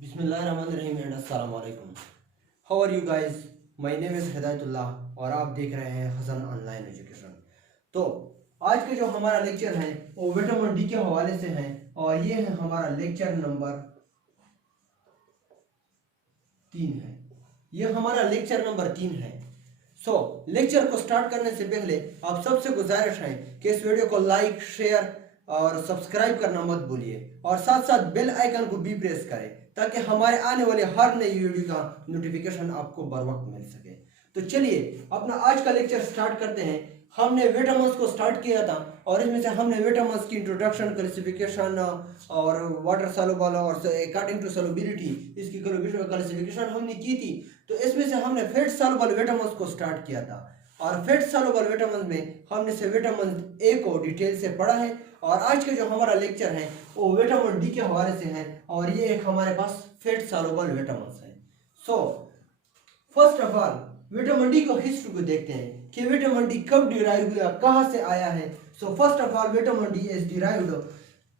बिस्मिल्लाहिर्रहमानिर्रहीम एंड अस्सलाम वालेकुम। How are you guys? My name is Hidayatullah और आप देख रहे हैं हसन ऑनलाइन एजुकेशन। तो आज के जो हमारा लेक्चर है वो विटामिन डी के हवाले से है और ये है हमारा लेक्चर नंबर 3 है। ये हमारा लेक्चर नंबर 3 है। लेक्चर को स्टार्ट करने से पहले आप सबसे गुजारिश है कि इस वीडियो को लाइक, शेयर और सब्सक्राइब करना मत भूलिए और साथ साथ बेल आइकन को भी प्रेस करें ताकि हमारे आने वाले हर नई वीडियो का नोटिफिकेशन आपको बर वक्त मिल सके। तो चलिए अपना आज का लेक्चर स्टार्ट करते हैं। हमने विटामिन्स को स्टार्ट किया था और इसमें से हमने विटामिन्स की इंट्रोडक्शन, क्लासिफिकेशन और वाटर सॉल्युबल और अकॉर्डिंग टू सॉल्युबिलिटी इसकी क्लासिफिकेशन हमने की थी। तो इसमें से हमने फैट सॉल्युबल विटामिन्स को स्टार्ट किया था और फैट सॉल्युबल विटामिन में हमने से विटामिन ए को डिटेल से पढ़ा है और आज के जो हमारा लेक्चर है वो विटामिन डी के हवाले से है और ये एक हमारे पास फैट सॉल्युबल विटामिन है। First of all vitamin D को हिस्ट्री को देखते हैं कि विटामिन डी कब डिराइव हुआ, कहाँ से आया है। First of all vitamin D is derived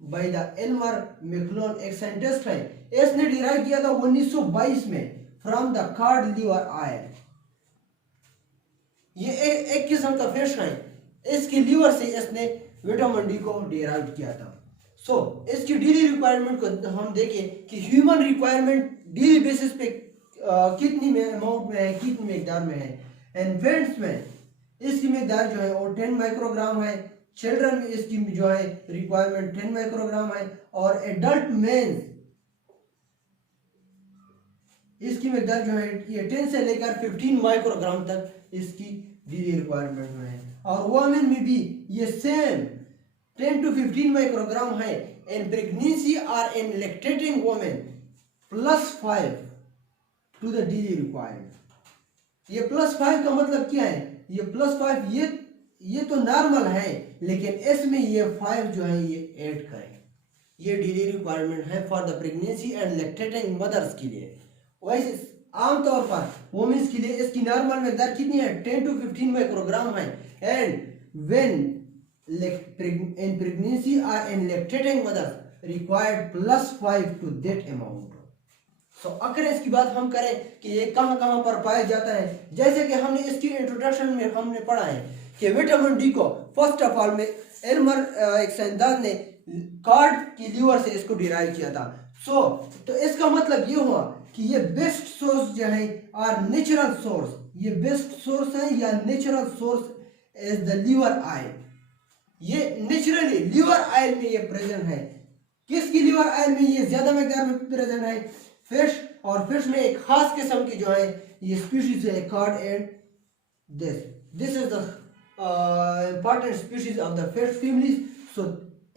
by the Elmer McCollum, एक साइंटिस्ट है, इसने डिराइव किया था 1922 में from the cod liver oil. ये एक किस्म का फिश है, इसके लीवर से इसने विटामिन डी को डिराइव किया था। इसकी डेली रिक्वायरमेंट को हम देखें कि ह्यूमन रिक्वायरमेंट डेली बेसिस पे कितनी में अमाउंट में है, कितनी मकदार में है। इन्फेंट्स में इसकी मकदार जो है वो 10 माइक्रोग्राम है, चिल्ड्रन में इसकी जो है रिक्वायरमेंट 10 माइक्रोग्राम है और एडल्ट मेंस इसकी मकदार जो है ये 10 से लेकर 15 माइक्रोग्राम तक इसकी डेली रिक्वायरमेंट में है। और वुमेन में भी ये सेम 10 to 15 माइक्रोग्राम है। इन प्रेगनेंसी और in lactating women +5 to the daily required. ये +5 का मतलब क्या है? ये +5 ये तो नॉर्मल है लेकिन इसमें ये 5 जो है ये ऐड करें। ये डेली रिक्वायरमेंट है for the pregnancy and lactating mothers के लिए। वैसे आमतौर पर वुमेन्स के लिए इसकी नॉर्मल मकदार कितनी है? 10 to 15 माइक्रोग्राम है। And when in pregnancy or in lactating mothers required +5 to that amount। अगर इसकी बात हम करें कि ये कहां कहां पर पाया जाता है, जैसे कि हमने इसकी इंट्रोडक्शन में हमने पढ़ा है कि विटामिन डी को फर्स्ट ऑफ ऑल में एल्मर एक साइंसदान ने कॉड की लीवर से इसको डिराइव किया था। तो इसका मतलब ये हुआ कि ये बेस्ट सोर्स जो है और नेचुरल सोर्स, ये बेस्ट सोर्स है या natural source is the liver oil. ये नेचुरली लीवर ऑयल में ये प्रेजेंट है। किसकी लीवर ऑयल में ये ज्यादा मकदार में प्रेजेंट है? फिश, और फिश में एक खास किस्म की जो है ये स्पीशीज है cod and this is the important species of the fish families.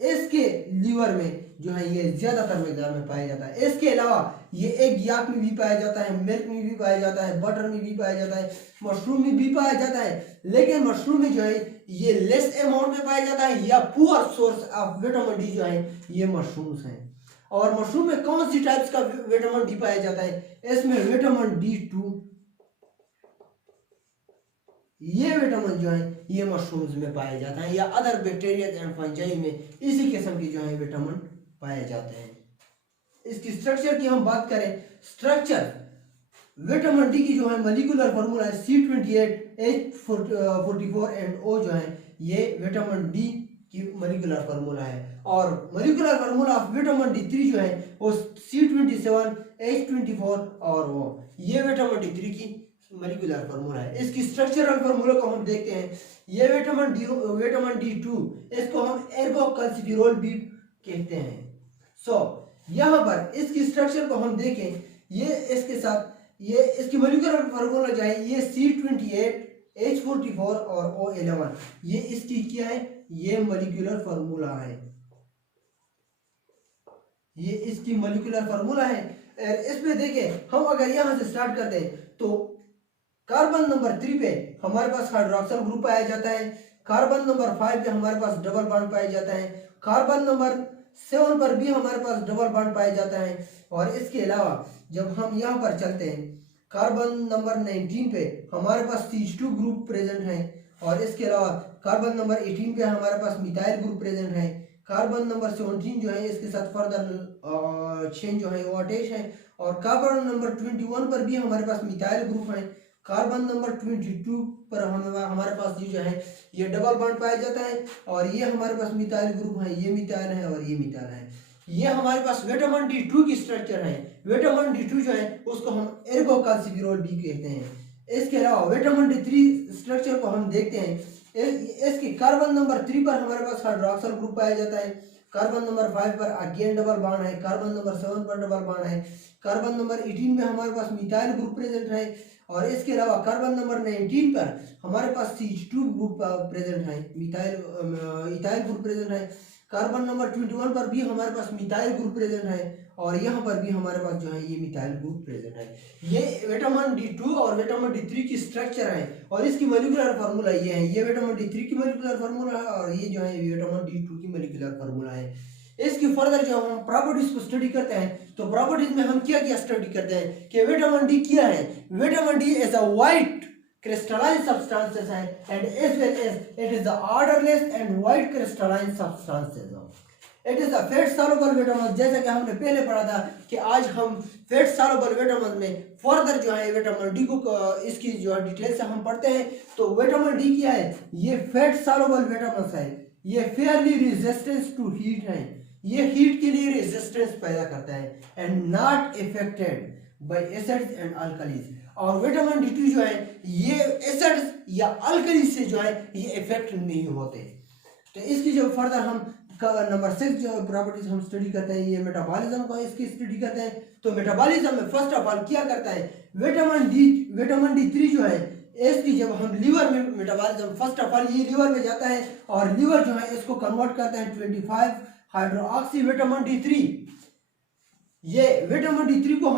इसके लीवर में जो है ये ज्यादातर मकदार में पाया जाता है। इसके अलावा ये एग याक में भी पाया जाता है, मिल्क में भी पाया जाता है, बटर में भी पाया जाता है, मशरूम में भी पाया जाता है। लेकिन मशरूम में जो है ये लेस अमाउंट में पाया जाता है या poor source of vitamin D जो है ये मशरूम्स हैं। और मशरूम में कौन सी टाइप्स का विटामिन डी पाया जाता है? इसमें विटामिन D2 ये विटामिन जो है ये मशरूम्स में पाया जाता है या अदर बैक्टीरिया एंड फंजाई में इसी किस्म की जो है विटामिन पाए जाते हैं। इसकी स्ट्रक्चर की हम बात करें, स्ट्रक्चर विटामिन डी की जो है मॉलिक्यूलर फार्मूला है C28H44 एंड O जो है ये विटामिन डी की मॉलिक्यूलर फार्मूला है। और molecular formula of vitamin D3 जो है वो C27H24 और वो ये विटामिन D3 की मॉलिक्यूलर फार्मूला है। इसकी स्ट्रक्चरल फार्मूला को हम देखते हैं। ये विटामिन D2 इसको हम एर्गोकाल्सिफेरॉल भी कहते हैं। यहाँ पर इसकी स्ट्रक्चर को हम देखें, ये इसके साथ ये इसकी मॉलिक्यूलर फार्मूला जो है ये C28H44 और O11 ये इसकी क्या है? ये मॉलिक्यूलर फार्मूला है, ये इसकी मॉलिक्यूलर फार्मूला है। इसमें देखें हम अगर यहाँ से स्टार्ट करते हैं तो कार्बन नंबर 3 पे हमारे पास हाइड्रोक्सिल ग्रुप पाया जाता है, कार्बन नंबर 5 पे हमारे पास डबल बॉन्ड पाया जाता है, कार्बन नंबर 7 पर भी हमारे पास डबल बॉन्ड पाया जाता है। और इसके अलावा जब हम यहाँ पर चलते हैं कार्बन नंबर 19 पे हमारे पास CH2 ग्रुप प्रेजेंट है और इसके अलावा कार्बन नंबर 18 पे हमारे पास मिथाइल ग्रुप प्रेजेंट है। कार्बन नंबर 17 जो है इसके साथ फर्दर चेंज जो है वो अटैच है। और कार्बन नंबर 21 पर भी हमारे पास मिथाइल ग्रुप है। कार्बन नंबर 22 पर हमारे पास ये जो है ये डबल बॉन्ड पाया जाता है और ये हमारे पास मिथाइल ग्रुप है, ये मिथाइल है और ये मिथाइल है। ये हमारे पास विटामिन D2 की स्ट्रक्चर है। विटामिन D2 जो है उसको हम एर्गोकाल्सिफेरॉल भी कहते हैं। इसके अलावा विटामिन D3 स्ट्रक्चर को हम देखते हैं। इसके कार्बन नंबर 3 पर हमारे पास हाइड्रोक्सिल ग्रुप पाया जाता है। कार्बन नंबर 5 पर अगेन डबल बॉन्ड है। कार्बन नंबर 7 पर डबल बॉन्ड है। कार्बन नंबर 18 में हमारे पास मिथाइल ग्रुप प्रेजेंट है। और इसके अलावा कार्बन नंबर 19 पर हमारे पास CH2 ग्रुप प्रेजेंट है, इथाइल ग्रुप प्रेजेंट है। कार्बन नंबर 21 पर भी हमारे पास मिथाइल ग्रुप प्रेजेंट है और यहाँ पर भी हमारे पास जो है ये मिथाइल ग्रुप प्रेजेंट है। ये विटामिन D2 और विटामिन D3 की स्ट्रक्चर है और इसकी मॉलिक्यूलर फार्मूला ये है। ये विटामिन D3 की मॉलिक्यूलर फार्मूला है और ये जो है विटामिन D2 की मॉलिक्यूलर फार्मूला है। इसकी फर्दर जब हम प्रॉपर्टीज को स्टडी करते हैं तो प्रॉपर्टीज में हम क्या क्या स्टडी करते हैं कि विटामिन डी क्या है। Vitamin D is a white crystalline substances है and as well as it is the odorless and white crystalline substances. It is a fat soluble vitamin, जैसा कि हमने पहले पढ़ा था कि आज हम फैट soluble विटामिन में फर्दर जो है विटामिन डी को इसकी जो है डिटेल से हम पढ़ते हैं। तो विटामिन डी क्या है, ये फैट soluble विटामिन है, ये फेयरली रेजिस्टेंस टू हीट है, ये हीट के लिए रेजिस्टेंस पैदा करता है and not affected by acids and alkalis. और विटामिन D2 जो है ये एसिड्स या अल्कली से जो है ये इफेक्ट नहीं होते। तो इसकी जो फर्दर हम नंबर 6 जो प्रॉपर्टीज हम स्टडी करते हैं ये मेटाबॉलिज्म को इसकी स्टडी करते हैं। तो मेटाबॉलिज्म में फर्स्ट ऑफ ऑल क्या करता है विटामिन D3 जो है इसकी जब हम लीवर में मेटाबॉलिज्म फर्स्ट ऑफ ऑल ये लीवर में जाता है और लीवर जो है इसको कन्वर्ट करता है 25 हाइड्रोक्सी विटामिन D3। ये विटामिन D3 को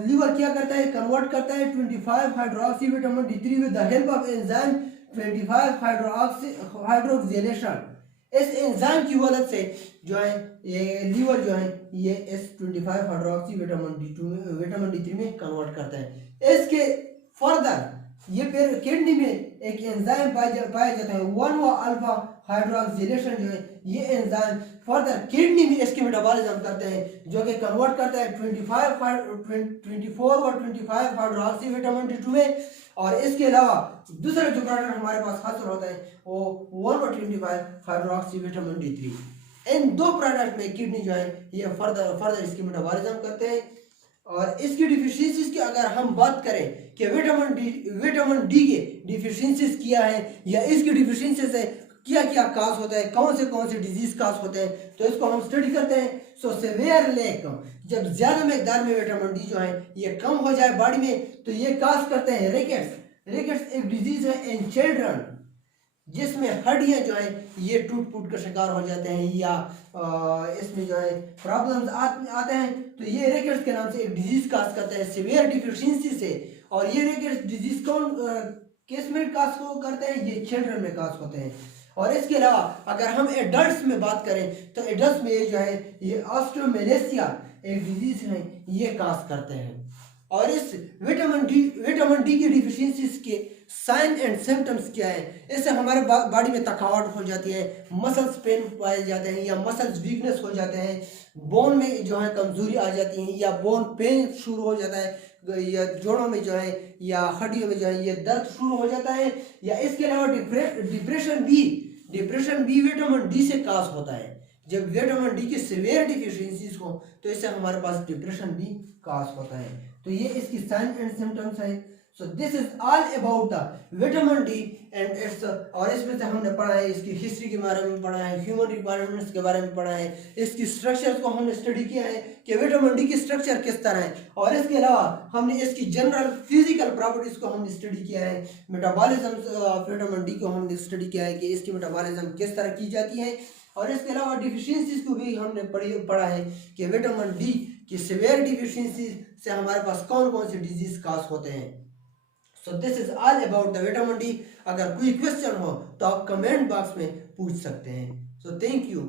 लीवर क्या करता है कन्वर्ट करता है 25 hydroxy vitamin D3 with the help of enzyme 25 hydroxylation. इस एंजाइम की मदद से जो है ये लीवर जो है ये इस 25 हाइड्रोक्सी विटामिन D3 में कन्वर्ट करता है। इसके फर्दर ये फिर किडनी में एक एंजाइम पाया जाता है 1 अल्फा हाइड्रोक्सिलेशन जो है ये एंजाइम फर्दर किडनी में इसके मेटाबॉलिज्म करते हैं जो कि कन्वर्ट करता है 24 और 25 हाइड्रोक्सी विटामिन D2 में। और इसके अलावा दूसरा जो प्रोडक्ट हमारे पास हासिल होता है वो 1 और 25 हाइड्रोक्सी विटामिन D3। इन दो प्रोडक्ट में किडनी जो है ये फर्दर इसकी मेटाबॉलिज्म करते हैं। और इसकी डिफिशियंसीज की अगर हम बात करें कि विटामिन डी के डिफिशियंसीज क्या है या इसकी डिफिशियंसी से क्या क्या काज होता है, कौन से डिजीज काज होते हैं, तो इसको हम स्टडी करते हैं। सो सेवियर लैक जब ज्यादा मकदार में विटामिन डी जो है ये कम हो जाए बॉडी में तो ये काज करते हैं रिकेट्स एक डिजीज है इन चिल्ड्रन जिसमें हड्डियां जो है ये टूट फूट का शिकार हो जाते हैं या इसमें जो है प्रॉब्लम्स आते हैं। तो ये रिकेट्स के नाम से एक डिजीज काज करता है सीवियर डिफिशियंसी से। और ये रिकेट्स डिजीज कौन किस में काज करते हैं, ये चिल्ड्रन में काज होते हैं। और इसके अलावा अगर हम एडल्ट्स में बात करें तो एडल्ट्स में जो है ये ऑस्टियोमेलेसिया एक डिजीज है ये काज करते हैं। और इस विटामिन डी की डिफिशियंसीज के साइन एंड सिम्टम्स क्या है, इससे हमारे बॉडी में थकावट हो जाती है, मसल्स पेन पाए जाते हैं या मसल्स वीकनेस हो जाते हैं, बोन में जो है कमजोरी आ जाती है या बोन पेन शुरू हो जाता है या जोड़ों में जो है या हड्डियों में जो है ये दर्द शुरू हो जाता है। या इसके अलावा डिप्रेशन भी विटामिन डी से काज होता है। जब विटामिन डी की सीवियर डिफिशियंसीज हो तो इससे हमारे पास डिप्रेशन भी काज होता है। तो ये इसकी साइन एंड सिम्टम्स है। So this is all about the vitamin D and it's. और इसमें से हमने पढ़ा है इसकी हिस्ट्री के बारे में पढ़ा है, ह्यूमन रिक्वायरमेंट्स के बारे में पढ़ा है, इसकी स्ट्रक्चर्स को हमने स्टडी किया है कि विटामिन डी की स्ट्रक्चर किस तरह है। और इसके अलावा हमने इसकी जनरल फिजिकल प्रॉपर्टीज को हमने स्टडी किया है, मेटाबॉलिज्म ऑफ विटामिन डी को हमने स्टडी किया है कि इसकी मेटाबॉलिज्म किस तरह की जाती है। और इसके अलावा डिफिशियंसीज को भी हमने पढ़ा है कि विटामिन डी की सीवियर डिफिशियंसी से हमारे पास कौन कौन से डिजीज काज होते हैं। So this is all about the vitamin D. अगर कोई क्वेश्चन हो तो आप कमेंट बॉक्स में पूछ सकते हैं। So thank you.